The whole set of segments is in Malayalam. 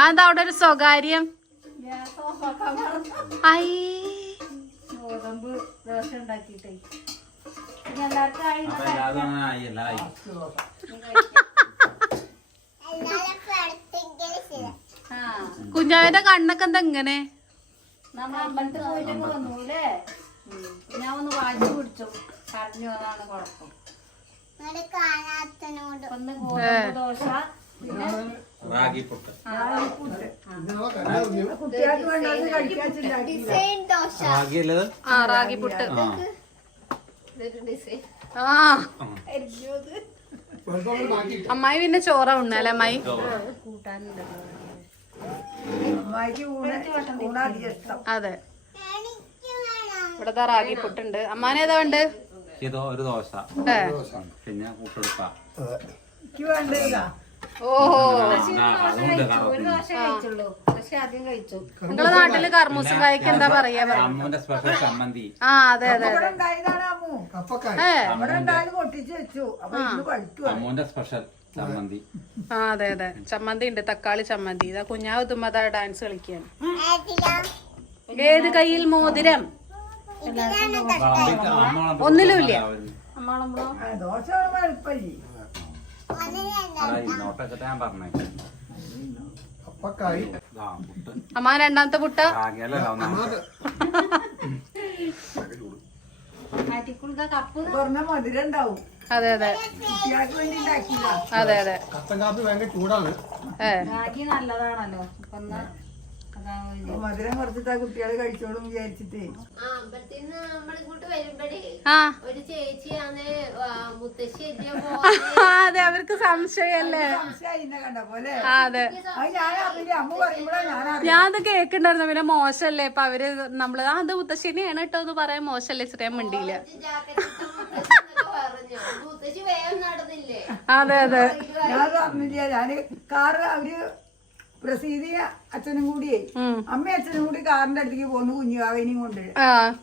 അതെന്താ അവിടെ ഒരു സ്വകാര്യം? ഗോതമ്പ് ദോശ ഉണ്ടാക്കിട്ടേ കുഞ്ഞാവിന്റെ കണ്ണൊക്കെ എന്താ ഇങ്ങനെ? നമ്മൾ അമ്പലത്തിൽ പോയിട്ടൊക്കെ വന്നൂല്ലേ? ഞാൻ ഒന്ന് വായിച്ചു പിടിച്ചു. കരഞ്ഞു അതാണ് കുഴപ്പം. ഒന്ന് ഗോതമ്പ് ദോശ, പിന്നെ റാഗിപ്പുട്ട്. റാഗിപ്പുട്ട്. അമ്മായി പിന്നെ ചോറ ഉണ്ണല്ലേ അമ്മായി? അതെ, ഇവിടെ റാഗിപ്പുട്ടുണ്ട്. അമ്മാനേതാ ഉണ്ട്? ഒരു ദോശ, പിന്നെ കൂട്ടെടുക്ക. ഓഹോ, ഒരു ദോശ കഴിച്ചുള്ളൂ. പക്ഷെ ആദ്യം കഴിച്ചു. നിങ്ങളെ നാട്ടില് കർമൂസും കായ്ക്ക് എന്താ പറയാ? അമ്മൂന്റെ സ്പെഷ്യൽ ചമ്മന്തി. ആ അതെ അതെ അമ്മൂന്റെ സ്പെഷ്യൽ ചമ്മന്തി. ആ അതെ അതെ, ചമ്മന്തി ഉണ്ട്, തക്കാളി ചമ്മന്തി. ഇതാ കുഞ്ഞാവ് തുമ്മതാ ഡാൻസ് കളിക്കാണ്. ഏത് കയ്യിൽ മോതിരം? ഒന്നിലുമില്ല. അമ്മ രണ്ടാമത്തെ പുട്ട. അതെ അതെ അതെ അതെ, നല്ലതാണല്ലോ. മധുരം കുറച്ചിട്ടാ കുട്ടികള് കഴിച്ചോളും വിചാരിച്ചിട്ടേ. അതെ, അവർക്ക് സംശയല്ലേ? അതെ, ഞാൻ അത് കേക്കുണ്ടായിരുന്നു. പിന്നെ മോശല്ലേ ഇപ്പൊ അവര് നമ്മള് അത് മുത്തശ്ശേനെയാണ് കേട്ടോ എന്ന് പറയാൻ മോശല്ലേ ചെറിയ മിണ്ടിയില്ല. അതെ അതെ, ഞാൻ പറഞ്ഞില്ല. ഞാന് കാറ് അവര് പ്രസീതി അച്ഛനും കൂടിയേ, അമ്മയും അച്ഛനും കൂടി കാറിന്റെ അടുത്തേക്ക് പോകുന്നു കുഞ്ഞുവാവേനെയും കൊണ്ട്.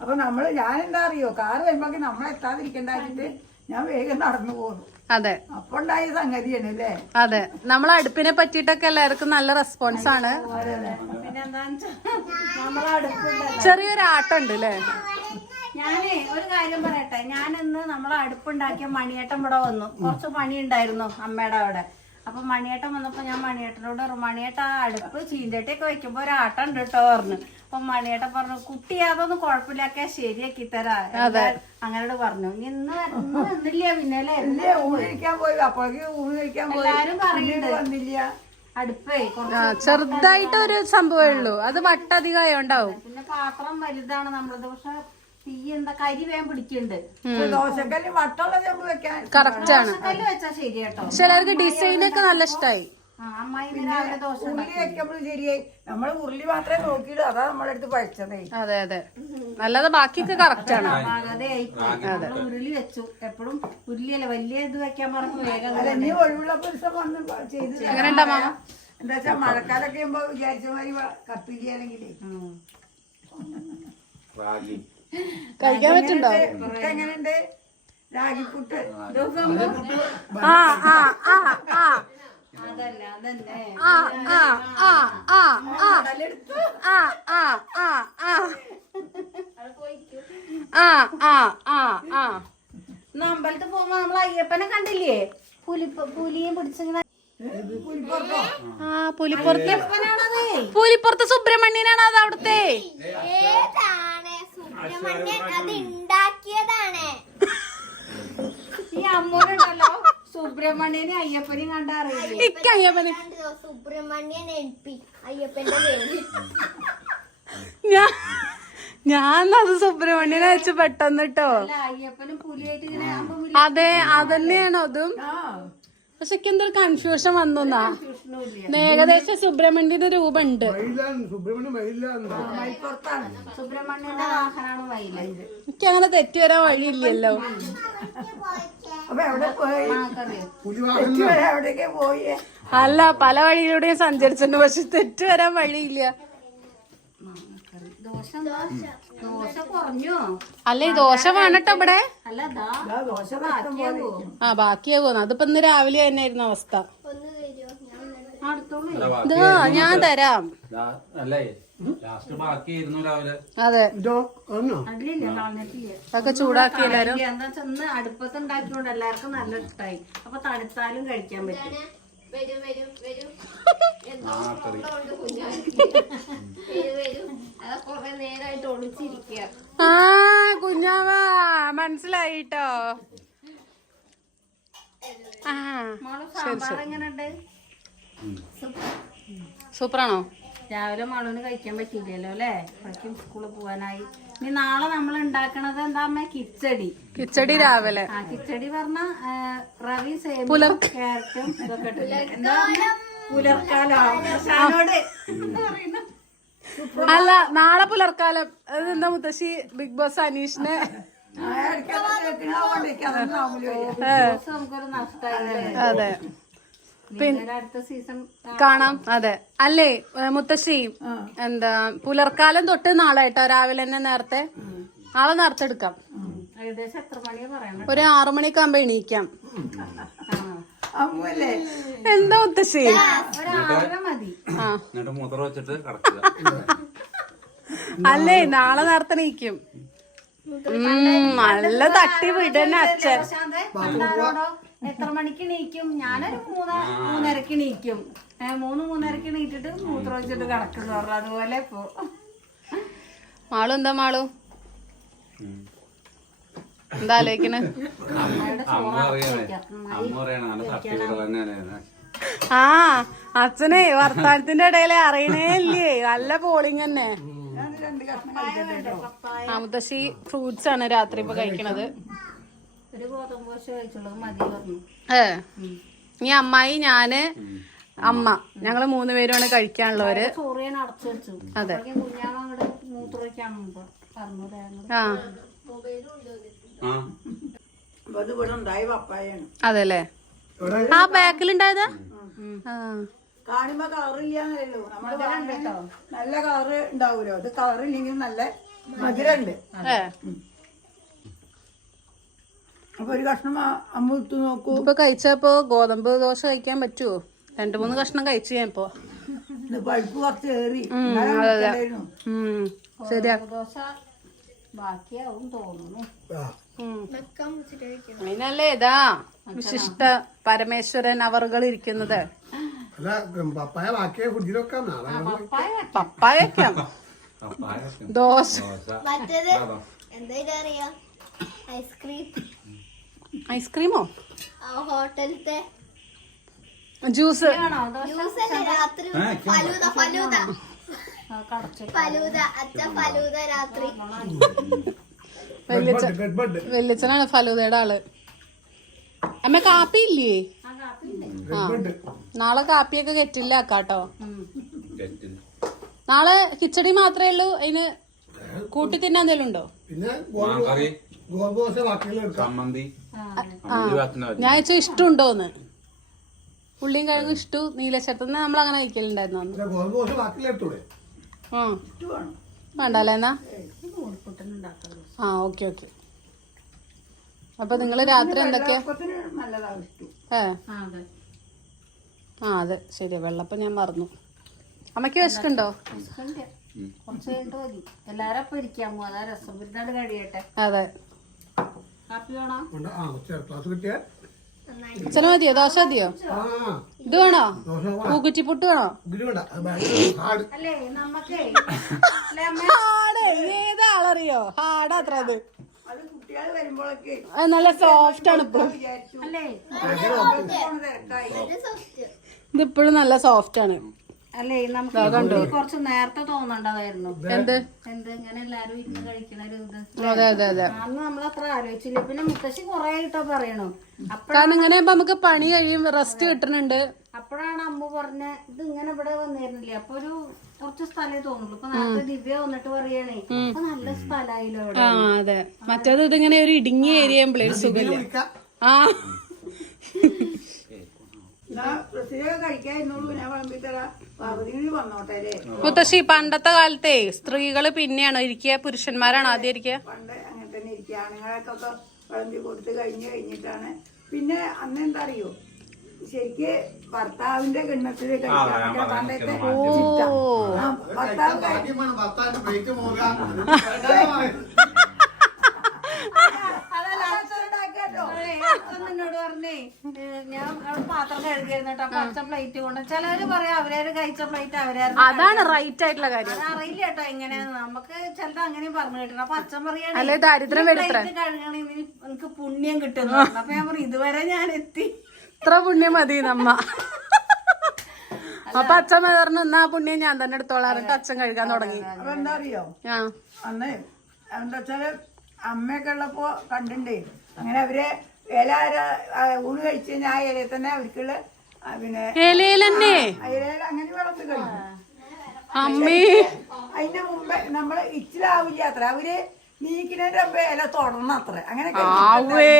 അപ്പൊ ഞാൻ എന്താ അറിയോ, കാറ് വരുമ്പോഴേക്കും നമ്മളെത്താതിരിക്കണ്ടായിട്ട് ഞാൻ വേഗം നടന്നു പോകുന്നു. അതെ, അപ്പൊ ഉണ്ടായ സംഗതിയാണ് അല്ലേ? അതെ, നമ്മളെ അടുപ്പിനെ പറ്റിയിട്ടൊക്കെ എല്ലാവർക്കും നല്ല റെസ്പോൺസ് ആണ്. ചെറിയൊരു ആട്ടം ഉണ്ട് അല്ലേ? ഞാനേ ഒരു കാര്യം പറയട്ടെ. ഞാനിന്ന് നമ്മളെ അടുപ്പുണ്ടാക്കിയ മണിയേട്ടൻ ഇവിടെ വന്നു. കുറച്ച് പണി ഉണ്ടായിരുന്നു അമ്മയുടെ അവിടെ. അപ്പൊ മണിയേട്ടൻ വന്നപ്പോ ഞാൻ മണിയേട്ടനോട് മണിയേട്ട ആ അടുപ്പ് ചീന്തട്ടിയൊക്കെ വെക്കുമ്പോ ഒരാട്ടം ഉണ്ട് കേട്ടോ പറഞ്ഞു. അപ്പൊ മണിയേട്ടൻ പറഞ്ഞു, കുട്ടി അതൊന്നും കുഴപ്പമില്ലാക്കിയാ ശരിയാക്കി തരാ അങ്ങനോട് പറഞ്ഞു. ഇന്ന് വന്നില്ല. പിന്നെ ഊണ് കഴിക്കാൻ പോയി, അപ്പോഴേക്ക് ഊണ് കഴിക്കാൻ പോയി. എല്ലാരും പറയുന്നുണ്ട് വന്നില്ല. അടുപ്പേ ചെറുതായിട്ടൊരു സംഭവമേ ഉള്ളൂ, അത് വട്ടധികമായി ഉണ്ടാവും. പിന്നെ പാത്രം വലുതാണ് നമ്മളത്. പക്ഷെ തീ എന്താ കരി വേഗം പിടിക്കുന്നുണ്ട്. ദോശക്കല്ല് വട്ടമുള്ള ചെമ്പ് വെക്കാൻ കറക്റ്റ് ആണ്. വെച്ചാ ശരി കേട്ടോ. ചിലർക്ക് ഡിസൈനൊക്കെ നല്ല ഇഷ്ടായി. അമ്മായി രാവിലെ ദോശ ഉരുളി വെക്കുമ്പോൾ ശരിയായി. നമ്മള് ഉരുളി മാത്രമേ നോക്കിയിട്ട് അതാ നമ്മളെ അടുത്ത് പഠിച്ചതേ. അതെ അതെ, നല്ലത് ബാക്കിയൊക്കെ കറക്റ്റ് ആണ്. ഉരുളി വെച്ചു. എപ്പോഴും ഉരുളിയല്ല വലിയ ഇത് വെക്കാൻ പറഞ്ഞു. വേഗം നീ ഒഴിവുള്ള ദിവസം വന്ന് ചെയ്ത് എങ്ങനെയുണ്ടാ മാമ? എന്താ വെച്ചാ മഴക്കാലൊക്കെ ആകുമ്പോ വിചാരിച്ച മാതിരി കത്തിരിയാണെങ്കിലേ കഴിക്കാൻ പറ്റുണ്ടോ? എങ്ങനെയുണ്ട് രാഗിപ്പുട്ട്? ആ ആ ആ ആ അതല്ല അതന്നെ ആ ആ ആ ആ ആ ആ ആ ആ ആ ആ ആ. അമ്പലത്തിൽ പോകുമ്പോ നമ്മൾ അയ്യപ്പനെ കണ്ടില്ലേ? പുലിയും പിടിച്ചിങ്ങനെ. ആ പുലിപ്പുറത്ത്, പുലിപ്പുറത്ത് സുബ്രഹ്മണ്യനാണ് അത് അവിടുത്തെ. ഈ അമ്മൂരുണ്ടല്ലോ സുബ്രഹ്മണ്യനെ അയ്യപ്പനെയും കണ്ടറിയില്ലേ? അയ്യപ്പന് സുബ്രഹ്മണ്യൻ എൽപി അയ്യപ്പന്റെ പേര്. ഞാൻ അത് സുബ്രഹ്മണ്യനെ വെച്ച് പെട്ടെന്ന് കേട്ടോ. അയ്യപ്പനും പുലിയായിട്ട് ഇങ്ങനെ. അതെ, അതന്നെയാണോ അതും? പക്ഷെ എന്തൊരു കൺഫ്യൂഷൻ വന്നുന്നാ. ഏകദേശം സുബ്രഹ്മണ്യന്റെ രൂപമുണ്ട്. സുബ്രഹ്മണ്യന്റെ വാഹനാണ് മയില്. എനിക്ക് അങ്ങനെ തെറ്റി വരാൻ വഴിയില്ലല്ലോ. അല്ല, പല വഴിയിലൂടെയും സഞ്ചരിച്ചിട്ടുണ്ട്, പക്ഷെ തെറ്റ് വരാൻ വഴിയില്ല. ദോശ കുറഞ്ഞോ? അല്ല, ഈ ദോശ വേണട്ടോ ഇവിടെ. അല്ല ആ ബാക്കിയാകുന്നു. അതിപ്പോ ഇന്ന് രാവിലെ തന്നെയായിരുന്നു അവസ്ഥ. അടുത്തോളൂ. അല്ല, ബാക്കി ഇതാ ഞാൻ തരാം. അല്ലേ ലാസ്റ്റ് ബാക്കിയായിരുന്നു രാവിലെ. അതെ അതിലില്ല, കളഞ്ഞിട്ടില്ല. അതൊക്കെ ചൂടാക്കി എല്ലാരും. എന്താ വെച്ചാ ഇന്ന് അടുപ്പത്ത് ഉണ്ടാക്കിയോണ്ട് എല്ലാവർക്കും നല്ല ഇഷ്ടമായി. അപ്പൊ തണുത്താലും കഴിക്കാൻ പറ്റും. വരൂ വരൂ വരൂ എന്തോ കറി. ഉണ്ട് കുഞ്ഞാൻ വരൂ വരൂ അത് കുറെ നേരമായിട്ട് ഒളിച്ചിരിക്കുക. ആ കുഞ്ഞാവ മനസ്സിലായിട്ടോ. ആ മോള് സാമ്പാർ എങ്ങനെയുണ്ട്? സൂപ്പറാണോ? രാവിലെ മോളിന് കഴിക്കാൻ പറ്റിയില്ലല്ലോ അല്ലേ? അപ്പോഴേക്കും സ്കൂളിൽ പോവാനായി. ഇനി നാളെ നമ്മൾ ഉണ്ടാക്കണത് എന്താ അമ്മ? കിച്ചടി. കിച്ചടി രാവിലെ. ആ കിച്ചടി പറഞ്ഞ റവി സേമിയും ക്യാരറ്റും ഇതൊക്കെ ഇട്ടിട്ട്. എന്താ പുലർക്കാലോ ഷാനോട് എന്താ പറയുന്നത്? അല്ല നാളെ പുലർക്കാലം. അതെന്താ മുത്തശ്ശി ബിഗ് ബോസ് അനീഷിനെ ദിവസം നമുക്കൊരു നഷ്ടമായി. അതെ അടുത്ത സീസൺ കാണാം. അതെ അല്ലേ മുത്തശ്ശി? എന്താ പുലർക്കാലം തൊട്ട് നാളെ കേട്ടോ, രാവിലെ തന്നെ നേരത്തെ. നാളെ നേരത്തെ എടുക്കാം. ഏകദേശം എത്ര മണിയാ പറയണത്? ഒരു 6 മണിയൊക്കെ ആകുമ്പോ എണീക്കാം. അമ്മല്ലേ എന്താ മുത്തശ്ശി? ഒരു 6:30 മതി. ആ എന്നിട്ട് മൂത്രം വെച്ചിട്ട് കിടക്കുക. അല്ലേ നാളെ നേരത്തെ എണീക്കും. നല്ല തട്ടി വിടന്നെ അച്ഛൻ. പ്രശാന്തേ, പണ്ടാരോടോ എത്ര മണിക്ക് എണീക്കും? ഞാനൊരു 3:30 എണീക്കും. 3:30 എണീറ്റിട്ട് മൂത്രം വെച്ചിട്ട് കിടക്കുന്നു പറഞ്ഞു. അതുപോലെ ഇപ്പൊ മാളു എന്താ മാളു എന്താ ആലോചിക്കണേ? അമ്മ പറയണേ നല്ല തട്ടി വിടൽ തന്നെയാണ്. ആ അച്ഛനെ വർത്താനത്തിന്റെ ഇടയിലെ അറിയണേ ഇല്ലേ? നല്ല പോളിങ് തന്നെ. ആ മുത്തശ്ശി ഫ്രൂട്ട്സ് ആണ് രാത്രി ഇപ്പൊ കഴിക്കണത്. ഒരു ഗോതമ്പ് ദോശ കഴിച്ചുള്ളത് മതി പറഞ്ഞു. ഈ അമ്മായി ഞാന് അമ്മ ഞങ്ങള് 3 പേരുമാണ് കഴിക്കാനുള്ളവര്. ചോറ് ഞാൻ അടച്ചു വെച്ചു. അതെ. കുഞ്ഞാവ് അങ്ങോട്ട് മൂത്രമൊഴിക്കാൻ മുമ്പ് പറഞ്ഞത്. ആ അത് ഇവിടെ ഉണ്ടായി പപ്പായാണ്. അതെല്ലേ? ആ ബാക്കിലുണ്ടായതാ? ആ കാണുമ്പോ കളറില്ലാന്നല്ലോ. നമ്മുടെ നല്ല കളറ് ഉണ്ടാവൂലോ. അത് കളറില്ലെങ്കിൽ നല്ല മധുരണ്ട്. അപ്പൊ ഒരു കഷ്ണം അമ്മ ഇട്ട് നോക്കൂ. ഇപ്പൊ കഴിച്ചപ്പോ ഗോതമ്പ് ദോശ കഴിക്കാൻ പറ്റുമോ? 2-3 കഷ്ണം കഴിച്ചു ഞാൻ ഇപ്പൊ. പഴുപ്പ് കുറച്ച് ഏറി. ശരിയാ. ദോശ ബാക്കിയാവും തോന്നുന്നു. വെക്കാൻ വെച്ചിട്ട് കഴിക്കണം. അതിനല്ലേ ഇതാ വിശിഷ്ട പരമേശ്വരൻ അവറുകൾ ഇരിക്കുന്നത്. പപ്പായ ബാക്കിയ ഫ്രിഡ്ജിൽ വെക്കാം. പപ്പായ വെക്കാം. ദോശ മറ്റേത് എന്താ അറിയാ? ഐസ്ക്രീം. ഐസ്ക്രീമോ? ഹോട്ടലത്തെ ജ്യൂസ്. ജ്യൂസ് അല്ലേ രാത്രി? ഫലൂദ ഫലൂദ ഫലൂദ അച്ഛ ഫലൂദ രാത്രി. വല്യച്ഛനാണ് ഫലൂദയുടെ ആള്. അമ്മ കാപ്പി ഇല്ലേ? ആ നാളെ കാപ്പിയൊക്കെ കെറ്റില്ലാക്കാട്ടോ. നാളെ കിച്ചടി മാത്രമേ ഉള്ളൂ. അതിന് കൂട്ടി തിന്നാൻ എന്തെങ്കിലും ഉണ്ടോ? പിന്നെ മാങ്ങാക്കറി, ഗോതമ്പ് ബാക്കിയുള്ള എടുക്കാം. ചമ്മന്തി. ഞാൻ വെച്ചാൽ ഇഷ്ടമുണ്ടോന്ന്. ഉള്ളിയും കിഴങ്ങും ഇഷ്ടു നീലശരത്തുനിന്ന് നമ്മൾ അങ്ങനെ കഴിക്കലുണ്ടായിരുന്നു അന്ന്. പിന്നെ ഗോതമ്പ് ദോശ ബാക്കിയുള്ള എടുത്തൂടെ? ആ വേണ്ടല്ലേ എന്നാ? ആ ഓക്കെ ഓക്കെ. അപ്പൊ നിങ്ങള് രാത്രി എന്തൊക്കെയാ? നല്ലതാണ് ഇഷ്ടം. ആ അതെ ശരിയാ. വെള്ളപ്പം ഞാൻ മറന്നു. അമ്മയ്ക്ക് വിശക്കുണ്ടോ? കുറച്ച് കഴിഞ്ഞിട്ട് മതി. എല്ലാരും അപ്പൊ ഇരിക്കാമോ? അതാ രസം. ഇരുന്നാട് കഴിയട്ടെ. അതെ. കാപ്പി വേണോ? ആ ക്ലാസ് കിട്ടിയാ അച്ഛന് മതിയോ? ദോശ മതിയോ? ഇത് വേണോ? പൂക്കുറ്റിപ്പുട്ട് വേണോ? അല്ലേ നമ്മക്കേ ഹാഡ് ഏതാളറിയോ? ഹാഡ് അത്ര അത് അത് കുട്ടികൾ വരുമ്പോഴൊക്കെ നല്ല സോഫ്റ്റ് ആണ് ഇപ്പോഴും. അല്ലേ ഇതിപ്പോഴും നല്ല സോഫ്റ്റ് ആണ്. അല്ലേ നമുക്ക് കുറച്ച് നേരത്തെ തോന്നണ്ടായിരുന്നു. എന്ത് ഇങ്ങനെ എല്ലാരും ഇരുന്ന് കഴിക്കണ ഒരു ഇത്. അതെ അതെ അതെ. അന്ന് നമ്മളത്ര ആലോചിച്ചില്ല. പിന്നെ മുത്തശ്ശി കൊറേ ആയിട്ടോ പറയണു. കാരണം ഇങ്ങനെ നമുക്ക് പണി കഴിയും, റെസ്റ്റ് കിട്ടുന്നുണ്ട്. അപ്പോഴാണ് അമ്മ പറഞ്ഞ ഇത് ഇങ്ങനെ ഇവിടെ വന്നിരുന്നില്ലേ. അപ്പൊ ഒരു കുറച്ച് സ്ഥലമേ തോന്നുള്ളൂ. ഇപ്പൊ നേരത്തെ ദിവ്യ വന്നിട്ട് പറയണേ അപ്പൊ നല്ല സ്ഥലമായില്ലോ ഇവിടെ. ആ അതെ. മറ്റേത് ഇതിങ്ങനെ ഒരു ഇടുങ്ങിയ ഏരിയ ഒരു സുഖമില്ല. ആ കഴിക്കാതിരുന്നോളൂ. ഞാൻ വിളമ്പി തരാം. പകുതി വന്നോട്ടെ അല്ലേ? മുത്തശ്ശി പണ്ടത്തെ കാലത്തെ സ്ത്രീകള് പിന്നെയാണോ ഇരിക്കുക, പുരുഷന്മാരാണോ ആദ്യം ഇരിക്കുക? പണ്ട് അങ്ങനെ തന്നെ ഇരിക്കുക. ആണുങ്ങളൊക്കെ വിളമ്പി കൊടുത്ത് കഴിഞ്ഞിട്ടാണ്. പിന്നെ അന്ന് എന്താ അറിയോ, ശരിക്ക് ഭർത്താവിന്റെ കിണ്ണത്തില് ആ, ഞാൻ കഴിക്കാൻ പറയാൻ പണ്ടത്തെ നിൽക്കുന്നു. ചിട്ട. ഓ ആ, ഭർത്താവ് ഭർത്താവിന്റെ പ്ലേറ്റ് പോകാം അതല്ല അച്ഛൻ എന്നോട് പറഞ്ഞേ ഞാൻ അവിടെ പാത്രം കഴുകിയിരുന്നു കേട്ടോ. അപ്പൊ അച്ഛൻ പ്ലേറ്റ് കൊണ്ട് ചിലര് പറയാം അവരേര് കഴിച്ച പ്ലേറ്റ് അവരായിരുന്നു. അതാണ് റൈറ്റ് ആയിട്ടുള്ള കാര്യം. അതറിയില്ല കേട്ടോ എങ്ങനെയാന്ന്. നമുക്ക് ചിലത് അങ്ങനെയും പറഞ്ഞു കേട്ടോ. അപ്പൊ അച്ഛൻ പറയാണ് അല്ലെ ദാരിദ്ര്യം വരുത്ര കഴുകണെങ്കിൽ എനിക്ക് പുണ്യം കിട്ടുന്നു. അപ്പൊ ഞാൻ പറഞ്ഞു ഇതുവരെ ഞാൻ എത്തി. ഇത്ര പുണ്യം മതി നമ്മ. അപ്പൊ അച്ഛൻ പറഞ്ഞു എന്നാ പുണ്യം ഞാൻ തന്നെ എടുത്തോളാം എന്നിട്ട് അച്ഛൻ കഴുകാൻ തുടങ്ങി. അപ്പൊ എന്താ അറിയോ ആ അന്ന് എന്താ വെച്ചാല് അമ്മയൊക്കെ ഉള്ളപ്പോ കണ്ടിണ്ടേ അങ്ങനെ അവര് ഇല ഊണ് കഴിച്ചു കഴിഞ്ഞാൽ ആ ഇലയിൽ തന്നെ അവർക്കുള്ള പിന്നെ ഇലയിലെന്നെ ഇലയിൽ അങ്ങനെ വളർന്ന് കഴിക്കും. അമ്മേ അതിന്റെ മുമ്പേ നമ്മള് ഇച്ചിലാവില്ല അത്ര അവര് നീക്കുന്നതിന്റെ മുമ്പേ ഇല തൊടണം അത്ര അങ്ങനെ ആവേ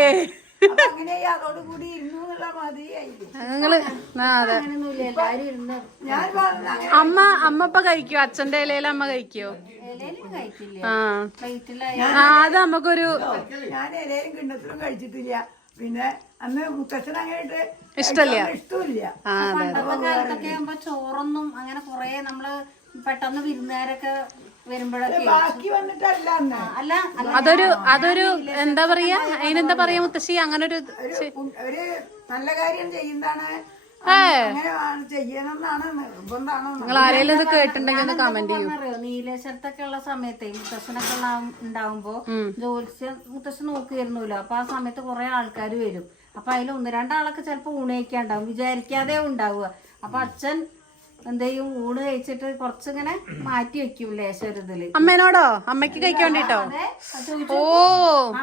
അപ്പൊ അങ്ങനെ അതോടുകൂടി ഇരുന്നു എന്നുള്ള മാതിരി ആയില്ലേ. നിങ്ങള് ആ അതെ അങ്ങനെയൊന്നുമില്ല എല്ലാരും ഇരുന്ന് ഞാൻ പറഞ്ഞ അങ്ങനെ അമ്മ ഇപ്പൊ കഴിക്കോ? അച്ഛന്റെ ഇലയിൽ അമ്മ കഴിക്കോ? ഇലയിലും കഴിക്കില്ല. ആ പ്ലേറ്റിലായി അത് നമുക്കൊരു ഞാൻ ഇലയിലും കിണ്ണത്തിലും കഴിച്ചിട്ടില്ല. പിന്നെ അന്ന് മുത്തച്ഛൻ അങ്ങനെ ഇഷ്ടല്ല. ഇഷ്ടമില്ല. പണ്ടത്തെ കാലത്തൊക്കെ ആകുമ്പോ ചോറൊന്നും അങ്ങനെ കൊറേ നമ്മള് പെട്ടെന്ന് വിരുന്നുകാരൊക്കെ വരുമ്പോഴൊക്കെ ബാക്കി വന്നിട്ടല്ല അന്ന് അല്ല അതൊരു എന്താ പറയാ അതിനെന്താ പറയാ മുത്തശ്ശി അങ്ങനെ ഒരു ഒരു നല്ല കാര്യം ചെയ്യുന്നതാണ് അങ്ങനെ ചെയ്യണം എന്നാണ് നിർബന്ധമാണ്. നിങ്ങൾ ആരെങ്കിലും ഇത് കേട്ടിട്ടുണ്ടെങ്കിൽ ഒന്ന് കമന്റ് ചെയ്യൂ. അറിയോ നീലേശ്വരത്തൊക്കെ ഉള്ള സമയത്തെ മുത്തശ്ശനൊക്കെ ഉണ്ടാവുമ്പോ മുത്തശ്ശൻ നോക്കിയിരുന്നല്ലോ. അപ്പൊ ആ സമയത്ത് കുറെ ആൾക്കാർ വരും. അപ്പൊ അതിൽ 1-2 ആളൊക്കെ ചിലപ്പോ ഊണ് കഴിക്കാണ്ടാവും, വിചാരിക്കാതെ ഉണ്ടാവുക. അപ്പൊ അച്ഛൻ എന്തെയും ഊണ് കഴിച്ചിട്ട് കുറച്ചിങ്ങനെ മാറ്റി വെക്കും ലേശൊരിതില്. അമ്മേനോടോ? അമ്മയ്ക്ക് കഴിക്കാൻ വേണ്ടിട്ടോ? ഓ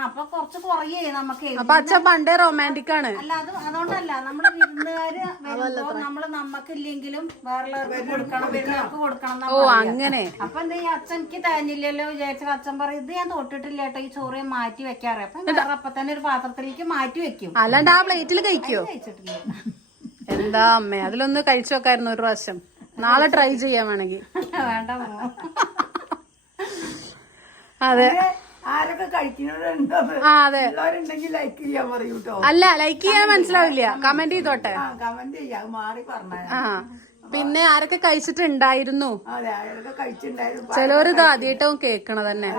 അപ്പൊ കുറച്ച് കുറയേ നമുക്ക്. അപ്പൊ അച്ഛൻ പണ്ടേ റൊമാൻറ്റിക് ആണ്. അല്ല അതുകൊണ്ടല്ല, നമ്മള് വിരുന്നുകാര് വരുമ്പോ നമ്മള് നമ്മക്കില്ലെങ്കിലും വേറെ കൊടുക്കണം, വരുന്നവർക്ക് കൊടുക്കണം. ഓ അങ്ങനെ. അപ്പൊ എന്താ ഈ അച്ഛൻ എനിക്ക് തന്നില്ലല്ലോ വിചാരിച്ചാൽ അച്ഛൻ പറയും ഇത് ഞാൻ തൊട്ടിട്ടില്ല കേട്ടോ, ഈ ചോറ് ഞാൻ മാറ്റി വെക്കാറ്. അപ്പൊ വേറെ അപ്പൊ തന്നെ ഒരു പാത്രത്തിലേക്ക് മാറ്റി വെക്കും. അല്ലാണ്ട് ആ പ്ലേറ്റിൽ കഴിക്കോ? കഴിച്ചിട്ടില്ല. എന്താ അമ്മേ, അതിലൊന്ന് കഴിച്ചു നോക്കായിരുന്നു ഒരു പ്രാവശ്യം. നാളെ ട്രൈ ചെയ്യാൻ വേണമെങ്കിൽ. വേണ്ട അതെ ആരൊക്കെ കഴിക്കുന്നുണ്ടോ അതെ ഉള്ളവരുണ്ടെങ്കിൽ ലൈക്ക് ചെയ്യാൻ പറയൂ കേട്ടോ. അല്ല ലൈക്ക് ചെയ്യാൻ മനസ്സിലാവില്ല, കമന്റ് ചെയ്തോട്ടെ. കമന്റ് ചെയ്യാം, മാറി പറഞ്ഞ. ആ പിന്നെ ആരൊക്കെ കഴിച്ചിട്ടുണ്ടായിരുന്നു? അതെ ആരൊക്കെ കഴിച്ചിട്ടുണ്ടായിരുന്നു. ചിലവര് ഇത് ആദ്യമായിട്ടും കേക്കണ തന്നെ.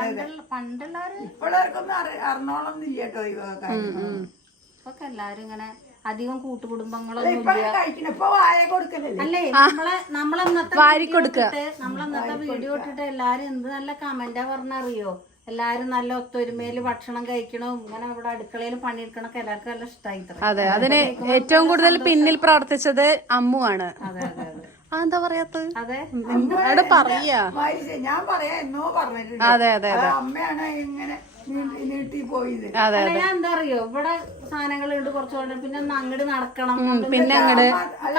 പണ്ടുള്ളവര് ഇപ്പോഴവർക്കൊന്നും അറിഞ്ഞോളന്നില്ല കേട്ടോ ഈ വക കാര്യം. ഇപ്പൊക്കെ എല്ലാരും ഇങ്ങനെ അധികം കൂട്ടുകുടുംബങ്ങളൊന്നും ഇപ്പൊ കഴിക്കണം. ഇപ്പൊ വായ കൊടുക്കലല്ലേ. അല്ലേ നമ്മളന്നത്തെ വീഡിയോ ഇട്ടിട്ട് എല്ലാരും എന്ത് നല്ല കമന്റാ പറഞ്ഞറിയോ. എല്ലാരും നല്ല ഒത്തൊരുമയില് ഭക്ഷണം കഴിക്കണം, ഇങ്ങനെ ഇവിടെ അടുക്കളയിൽ പണിയെടുക്കണൊക്കെ എല്ലാവർക്കും നല്ല ഇഷ്ടമായി. അതെ, അതിന് ഏറ്റവും കൂടുതൽ പിന്നിൽ പ്രവർത്തിച്ചത് അമ്മു ആണ്. അതെ അതെ അതെ. എന്താ പറയാത്തത്? അതെ അവിടെ പറയാ. ഞാൻ പറയാ എന്നോ പറഞ്ഞിട്ടുണ്ട്. അതെ അതെ അതെ. അമ്മയാണ് ഇങ്ങനെ നീട്ടി പോയത്. അതെ അല്ല ഞാൻ എന്താ അറിയോ, ഇവിടെ സാധനങ്ങളുണ്ട് കുറച്ച് കൊണ്ട്, പിന്നെ ഒന്ന് അങ്ങോട്ട് നടക്കണം, പിന്നെ അങ്ങട്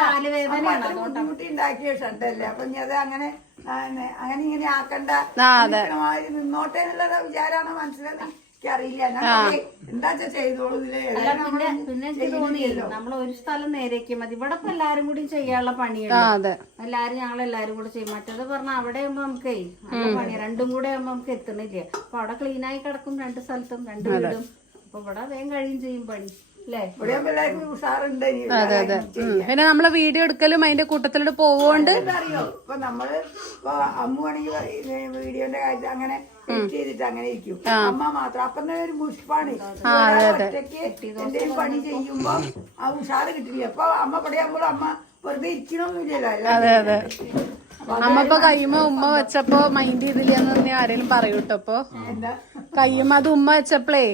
കാല് വേദനയാണ്. ബുദ്ധിമുട്ടി ഉണ്ടാക്കിയ ഷഡല്ലേ. അപ്പൊ ഇനി അത് അങ്ങനെ അങ്ങനെ ഇങ്ങനെ ആക്കണ്ട, മാതിരി നിന്നോട്ടെ എന്നുള്ള വിചാരാണ് മനസ്സിലാക്കി. എനിക്കറിയില്ല, ഞാൻ എന്താ ചെയ്തോളൂ ഇതില്. പിന്നെ എനിക്ക് തോന്നിയല്ലോ നമ്മൾ ഒരു സ്ഥലം നേരേക്ക് മതി. ഇവിടെ ഇപ്പൊ എല്ലാരും കൂടി ചെയ്യാനുള്ള പണിയുണ്ട്. എല്ലാരും ഞങ്ങളെല്ലാരും കൂടെ ചെയ്യും. മറ്റേത് പറഞ്ഞാൽ അവിടെ ആകുമ്പോ നമുക്കേ നല്ല പണിയാ, രണ്ടും കൂടെ ആകുമ്പോ നമുക്ക് എത്തണില്ല. അപ്പൊ അവിടെ ക്ലീൻ ആയി കിടക്കും 2 സ്ഥലത്തും 2 വീടും. അപ്പൊ ഇവിടെ വേഗം കഴിയും ചെയ്യും പണി അല്ലേ. ഇവിടെ എല്ലാവർക്കും ഉഷാറുണ്ട്. അതെ അതെ. പിന്നെ നമ്മളെ വീഡിയോ എടുക്കലും അതിന്റെ കൂട്ടത്തിലോട്ട് പോവുകൊണ്ട് അറിയോ, ഇപ്പൊ നമ്മള് ഇപ്പൊ അമ്മുവാണെങ്കിൽ വീഡിയോന്റെ കാര്യത്തിൽ അങ്ങനെ എഡിറ്റ് ചെയ്തിട്ട് അങ്ങനെ ഇരിക്കും. അമ്മ മാത്രം അപ്പൊ തന്നെ ഒരു മുഷ്പാണ്. ഒറ്റയ്ക്ക് എന്തെങ്കിലും പണി ചെയ്യുമ്പോ ആ ഉഷാറ് കിട്ടില്ല. അപ്പൊ അമ്മ പടയാകുമ്പോൾ അമ്മ വെറുതെ ഇരിക്കണമൊന്നുമില്ലല്ലോ. അതെ അതെ. അമ്മ ഇപ്പൊ കയ്യുമ്മ ഉമ്മ വെച്ചപ്പോ മൈൻഡ് ചെയ്തില്ലെന്ന് ആരെങ്കിലും പറയൂട്ടോ. ഇപ്പൊ കയ്യുമ്മ അത് ഉമ്മ വെച്ചപ്പോളേ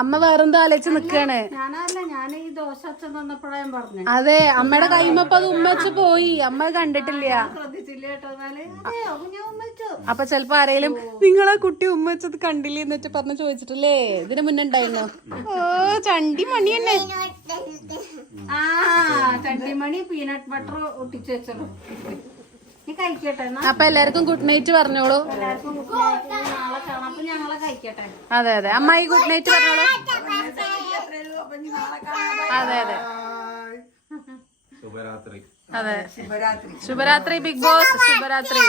അമ്മ വേറെന്തോ ആലോചിച്ച് നിക്കാണ്. ഞാനല്ല, ഞാൻ ഈ ദോശ അച്ഛൻ തന്നപ്പോഴാ ഞാൻ പറഞ്ഞു. അതെ, അമ്മയുടെ കയ്യുമ്മ അത് ഉമ്മ വെച്ച് പോയി, അമ്മ കണ്ടിട്ടില്ല. ശ്രദ്ധിച്ചില്ല കേട്ടോ. അതെയോ ഞാൻ ഉമ്മച്ചു. അപ്പൊ ചെലപ്പോ ആരെങ്കിലും നിങ്ങളാ കുട്ടി ഉമ്മ വെച്ചത് കണ്ടില്ലേ എന്നിട്ട് പറഞ്ഞ് ചോദിച്ചിട്ടില്ലേ. ഇതിന് മുന്നേ ഉണ്ടായിരുന്നു. ഓ ചണ്ടി മണി തന്നെ. ആ ചട്ടിമണി പീനട്ട് ബട്ടർ ഒട്ടിച്ചു വെച്ചോ. നീ കഴിക്കട്ടെ. അപ്പൊ എല്ലാവർക്കും ഗുഡ് നൈറ്റ് പറഞ്ഞോളൂ. എല്ലാവർക്കും നാളെ കാണാം. അപ്പൊ ഞങ്ങളെ കഴിക്കട്ടെ. അതെ അതെ, അമ്മായി ഗുഡ് നൈറ്റ് പറഞ്ഞോളൂ. അതെ അതെ ശുഭരാത്രി. അതെ, ശുഭരാത്രി. ശുഭരാത്രി ബിഗ് ബോസ്. ശുഭരാത്രി.